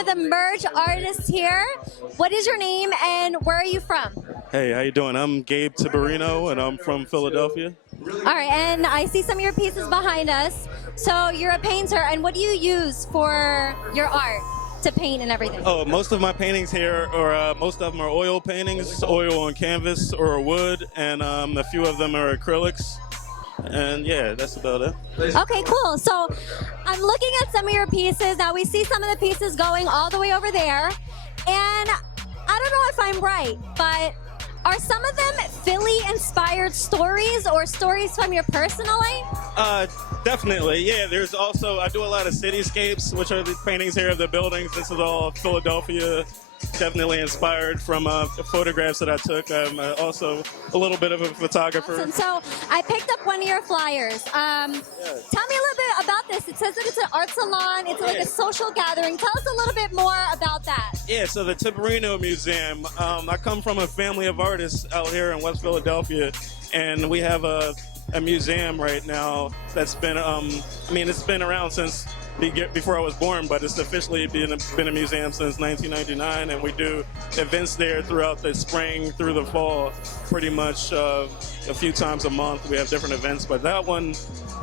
of the Merge artists here. What is your name and where are you from? Hey, how you doing? I'm Gabe Tiberino, and I'm from Philadelphia. All right, and I see some of your pieces behind us. So you're a painter, and what do you use for your art to paint and everything? Oh, most of my paintings here, or most of them are oil paintings, oil on canvas or wood, and a few of them are acrylics. And yeah, that's about it. Okay, cool. So I'm looking at some of your pieces. Now we see some of the pieces going all the way over there. And I don't know if I'm right, but are some of them Philly-inspired stories or stories from your personal life? Definitely, yeah. There's also, I do a lot of cityscapes, which are the paintings here of the buildings. This is all Philadelphia, definitely inspired from photographs that I took. I'm also a little bit of a photographer. Awesome. So I picked up one of your flyers. Tell me a little bit about this. It says that it's an art salon. It's like a social gathering. Tell us a little bit more about that. Yeah, so the Tiberino Museum. I come from a family of artists out here in West Philadelphia, and we have a museum right now that's been, it's been around since before I was born, but it's officially been a museum since 1999, and we do events there throughout the spring through the fall, pretty much a few times a month. We have different events, but that one,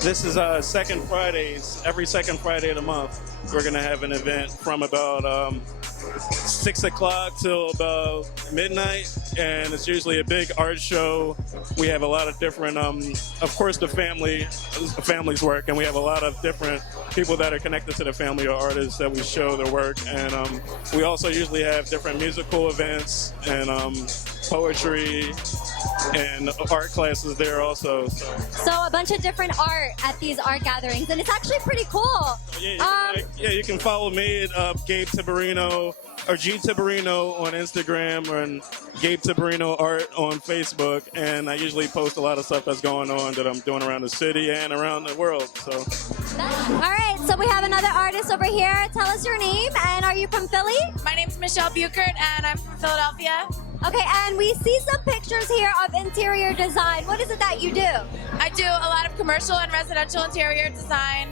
this is second Fridays. Every second Friday of the month, we're going to have an event from about 6 o'clock till about midnight, and it's usually a big art show. We have a lot of different, of course, the family's work, and we have a lot of different people that are connected to the family or artists that we show their work. And we also usually have different musical events and poetry and art classes there also. So a bunch of different art at these art gatherings, and it's actually pretty cool. You can follow me at Gabe Tiberino or G Tiberino on Instagram and Gabe Tiberino Art on Facebook, and I usually post a lot of stuff that's going on that I'm doing around the city and around the world. So. All right, so we have another artist over here. Tell us your name, and are you from Philly? My name's Michelle Buchert, and I'm from Philadelphia. Okay, and we see some pictures here of interior design. What is it that you do? I do a lot of commercial and residential interior design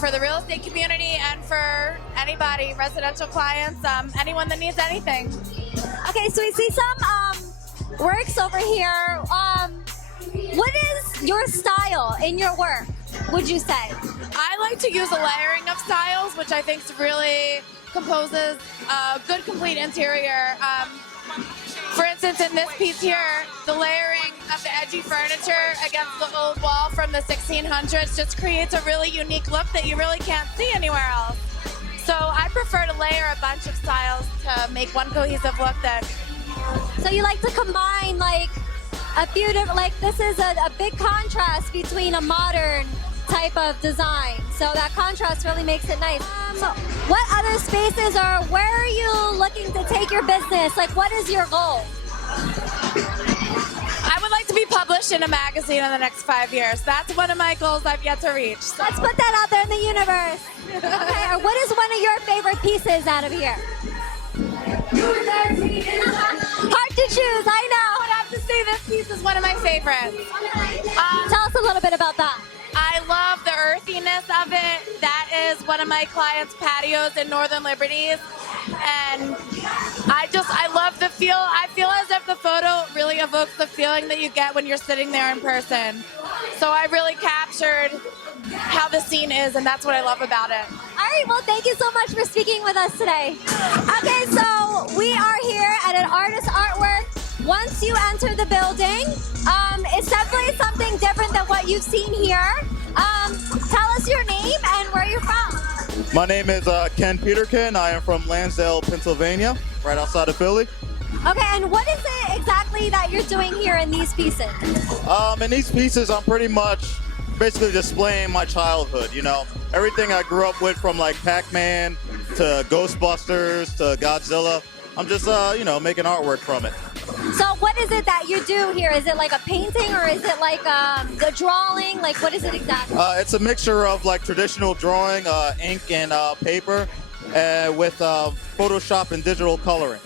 for the real estate community and for anybody, residential clients, anyone that needs anything. Okay, so we see some works over here. What is your style in your work, would you say? I like to use a layering of styles, which I think really composes a good, complete interior. For instance, in this piece here, the layering of the edgy furniture against the old wall from the 1600s just creates a really unique look that you really can't see anywhere else. So I prefer to layer a bunch of styles to make one cohesive look. So you like to combine like a few different, like this is a big contrast between a modern type of design. So that contrast really makes it nice. So what other spaces or where are you looking to take your business? Like what is your goal? I would like to be published in a magazine in the next 5 years. That's one of my goals I've yet to reach. So. Let's put that out there in the universe. Okay, or what is one of your favorite pieces out of here? Hard to choose, I know. I would have to say this piece is one of my favorites. Tell us a little bit about that. I love the earthiness of it. That is one of my clients' patios in Northern Liberties. And I love the feel. I feel as if the photo really evokes the feeling that you get when you're sitting there in person. So I really captured how the scene is, and that's what I love about it. All right, well, thank you so much for speaking with us today. Okay, so we are here at an artist artwork. Once you enter the building, it's definitely something different than what you've seen here. Tell us your name and where you're from. My name is Ken Peterkin. I am from Lansdale, Pennsylvania, right outside of Philly. Okay, and what is it exactly that you're doing here in these pieces? In these pieces, I'm pretty much basically displaying my childhood, you know. Everything I grew up with, from like Pac-Man to Ghostbusters to Godzilla. I'm just, making artwork from it. So what is it that you do here? Is it like a painting or is it like the drawing? Like what is it exactly? It's a mixture of like traditional drawing, ink and paper, with Photoshop and digital coloring.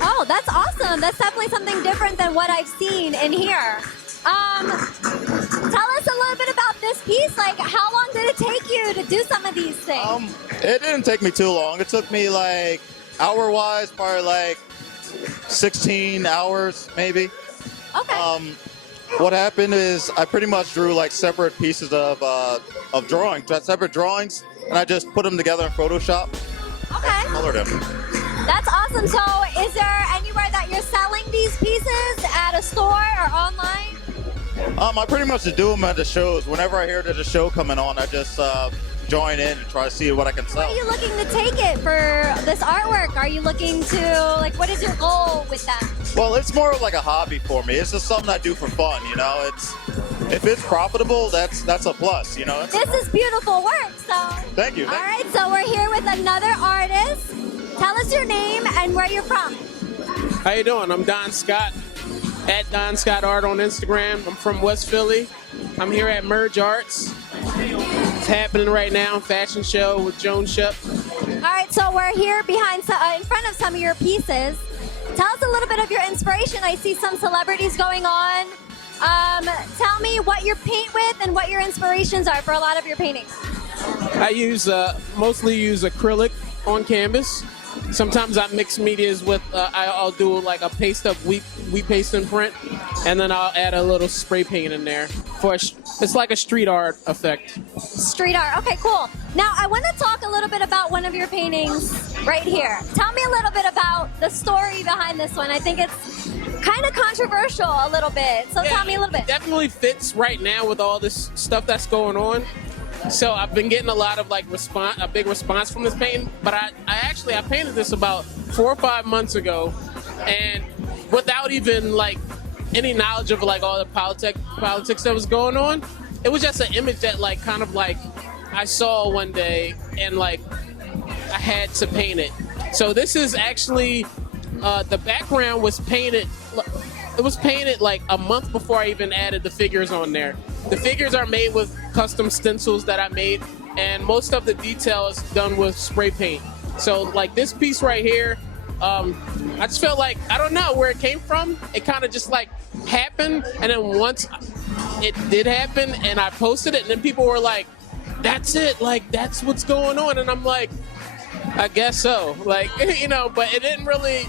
Oh, that's awesome. That's definitely something different than what I've seen in here. Tell us a little bit about this this piece, like how long did it take you to do some of these things? It didn't take me too long. It took me like hour-wise, probably like 16 hours maybe. Okay. What happened is I pretty much drew like separate pieces of drawings, separate drawings, and I just put them together in Photoshop. Okay. Colored them. That's awesome. So is there anywhere that you're selling these pieces at a store or online? I pretty much just do them at the shows. Whenever I hear there's a show coming on, I just join in and try to see what I can sell. Where are you looking to take it for this artwork? Are you looking to, like, what is your goal with that? Well, it's more of like a hobby for me. It's just something I do for fun, you know. If it's profitable, that's a plus, you know. This is beautiful work, so. Thank you. All right, so we're here with another artist. Tell us your name and where you're from. How you doing? I'm Don Scott, at Don Scott Art on Instagram. I'm from West Philly. I'm here at MergeArts. It's happening right now, fashion show with Joan Shep. All right, so we're here behind, in front of some of your pieces. Tell us a little bit of your inspiration. I see some celebrities going on. Tell me what you paint with and what your inspirations are for a lot of your paintings. I mostly use acrylic on canvas. Sometimes I mix medias with, I'll do like a paste up wheat paste and print, and then I'll add a little spray paint in there. It's like a street art effect. Street art, okay, cool. Now I want to talk a little bit about one of your paintings right here. Tell me a little bit about the story behind this one. I think it's kind of controversial a little bit, so tell me a little bit. It definitely fits right now with all this stuff that's going on. So I've been getting a lot of like a big response from this painting, but I painted this about 4 or 5 months ago, and without even like any knowledge of like all the politics that was going on. It was just an image that like kind of like I saw one day and like I had to paint it. So this is actually the background was painted. It was painted like a month before I even added the figures on there. The figures are made with custom stencils that I made, and most of the detail is done with spray paint. So like this piece right here, I just felt like, I don't know where it came from. It kind of just like happened, and then once it did happen and I posted it, and then people were like, that's it, like that's what's going on. And I'm like, I guess so, like, you know, but it didn't really,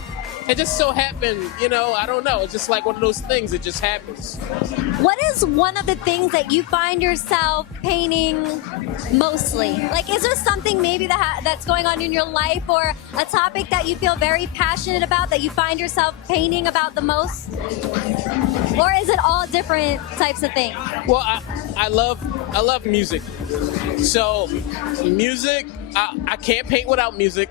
it just so happened, you know, I don't know. It's just like one of those things, it just happens. What is one of the things that you find yourself painting mostly? Like, is there something maybe that's going on in your life, or a topic that you feel very passionate about that you find yourself painting about the most? Or is it all different types of things? Well, I love music. So music, I can't paint without music.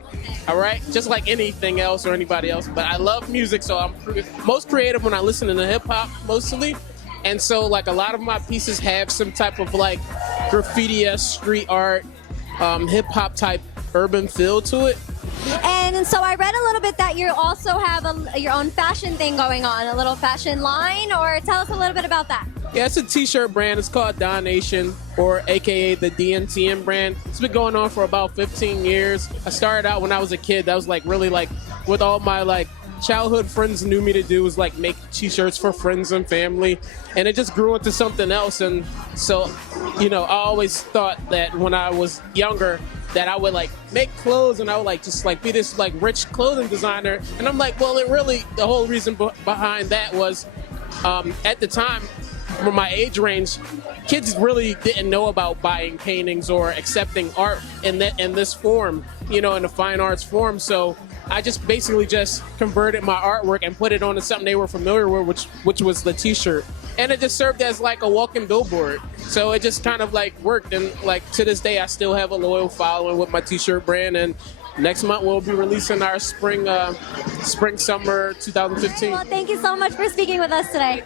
All right, just like anything else or anybody else, but I love music, so I'm most creative when I listen to hip hop mostly. And so like a lot of my pieces have some type of like graffiti-esque street art, hip hop type urban feel to it. And so I read a little bit that you also have your own fashion thing going on, a little fashion line, or tell us a little bit about that. Yeah, it's a t-shirt brand. It's called Donation, or AKA the DNTM brand. It's been going on for about 15 years. I started out when I was a kid. That was like really like what all my like childhood friends knew me to do was like make t-shirts for friends and family. And it just grew into something else. And so, you know, I always thought that when I was younger that I would like make clothes and I would like just like be this like rich clothing designer. And I'm like, well, it really, the whole reason behind that was at the time, for my age range, kids really didn't know about buying paintings or accepting art in this form, you know, in the fine arts form. So I just basically just converted my artwork and put it onto something they were familiar with, which was the t-shirt. And it just served as like a walking billboard. So it just kind of like worked. And like to this day, I still have a loyal following with my t-shirt brand. And next month we'll be releasing our spring summer 2015. Well, thank you so much for speaking with us today.